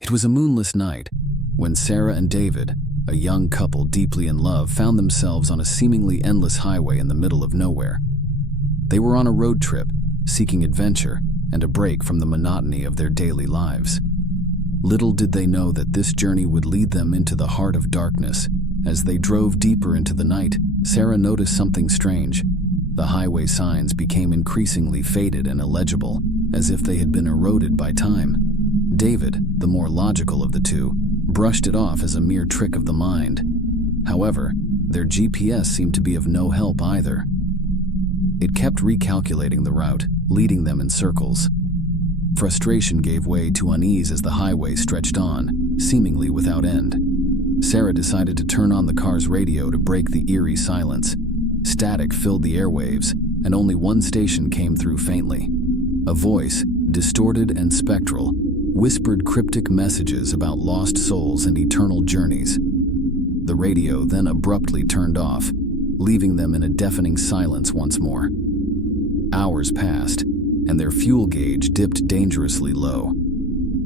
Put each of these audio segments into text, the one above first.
It was a moonless night when Sarah and David, a young couple deeply in love, found themselves on a seemingly endless highway in the middle of nowhere. They were on a road trip, seeking adventure and a break from the monotony of their daily lives. Little did they know that this journey would lead them into the heart of darkness. As they drove deeper into the night, Sarah noticed something strange. The highway signs became increasingly faded and illegible, as if they had been eroded by time. David, the more logical of the two, brushed it off as a mere trick of the mind. However, their GPS seemed to be of no help either. It kept recalculating the route, leading them in circles. Frustration gave way to unease as the highway stretched on, seemingly without end. Sarah decided to turn on the car's radio to break the eerie silence. Static filled the airwaves, and only one station came through faintly. A voice, distorted and spectral, whispered cryptic messages about lost souls and eternal journeys. The radio then abruptly turned off, leaving them in a deafening silence once more. Hours passed, and their fuel gauge dipped dangerously low.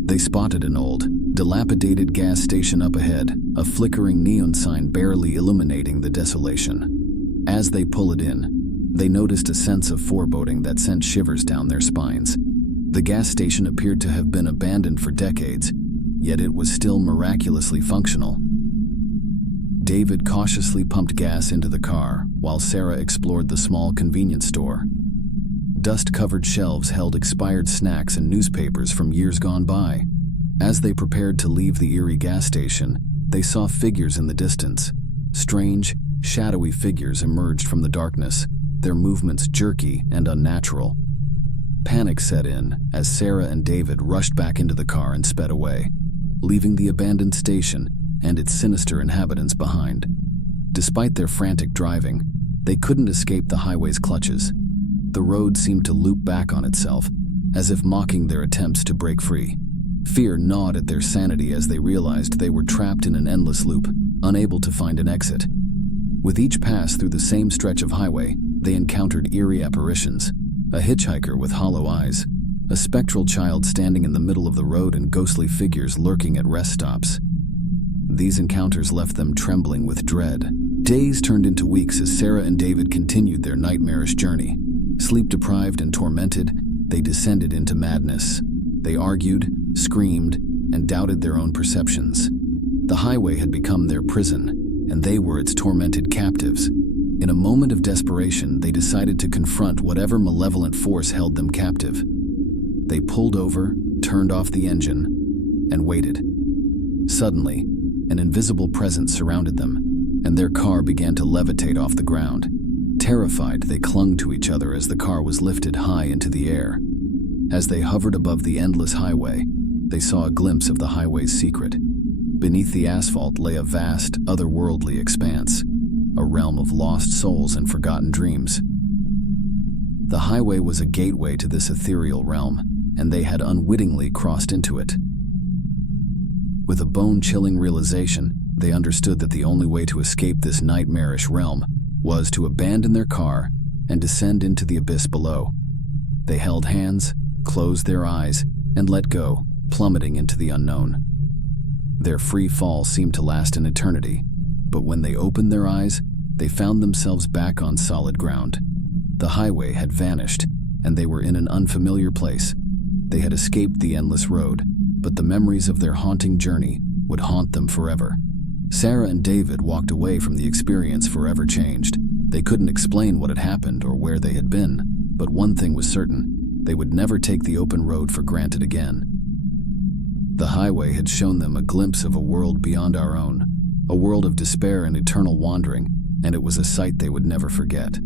They spotted an old, dilapidated gas station up ahead, a flickering neon sign barely illuminating the desolation. As they pulled in, they noticed a sense of foreboding that sent shivers down their spines. The gas station appeared to have been abandoned for decades, yet it was still miraculously functional. David cautiously pumped gas into the car, while Sarah explored the small convenience store. Dust-covered shelves held expired snacks and newspapers from years gone by. As they prepared to leave the eerie gas station, they saw figures in the distance. Strange, shadowy figures emerged from the darkness, their movements jerky and unnatural. Panic set in as Sarah and David rushed back into the car and sped away, leaving the abandoned station and its sinister inhabitants behind. Despite their frantic driving, they couldn't escape the highway's clutches. The road seemed to loop back on itself, as if mocking their attempts to break free. Fear gnawed at their sanity as they realized they were trapped in an endless loop, unable to find an exit. With each pass through the same stretch of highway, they encountered eerie apparitions. A hitchhiker with hollow eyes, a spectral child standing in the middle of the road, and ghostly figures lurking at rest stops. These encounters left them trembling with dread. Days turned into weeks as Sarah and David continued their nightmarish journey. Sleep-deprived and tormented, they descended into madness. They argued, screamed, and doubted their own perceptions. The highway had become their prison, and they were its tormented captives. In a moment of desperation, they decided to confront whatever malevolent force held them captive. They pulled over, turned off the engine, and waited. Suddenly, an invisible presence surrounded them, and their car began to levitate off the ground. Terrified, they clung to each other as the car was lifted high into the air. As they hovered above the endless highway, they saw a glimpse of the highway's secret. Beneath the asphalt lay a vast, otherworldly expanse, a realm of lost souls and forgotten dreams. The highway was a gateway to this ethereal realm, and they had unwittingly crossed into it. With a bone-chilling realization, they understood that the only way to escape this nightmarish realm was to abandon their car and descend into the abyss below. They held hands, closed their eyes, and let go, plummeting into the unknown. Their free fall seemed to last an eternity, but when they opened their eyes, they found themselves back on solid ground. The highway had vanished, and they were in an unfamiliar place. They had escaped the endless road, but the memories of their haunting journey would haunt them forever. Sarah and David walked away from the experience forever changed. They couldn't explain what had happened or where they had been, but one thing was certain: they would never take the open road for granted again. The highway had shown them a glimpse of a world beyond our own, a world of despair and eternal wandering, and it was a sight they would never forget.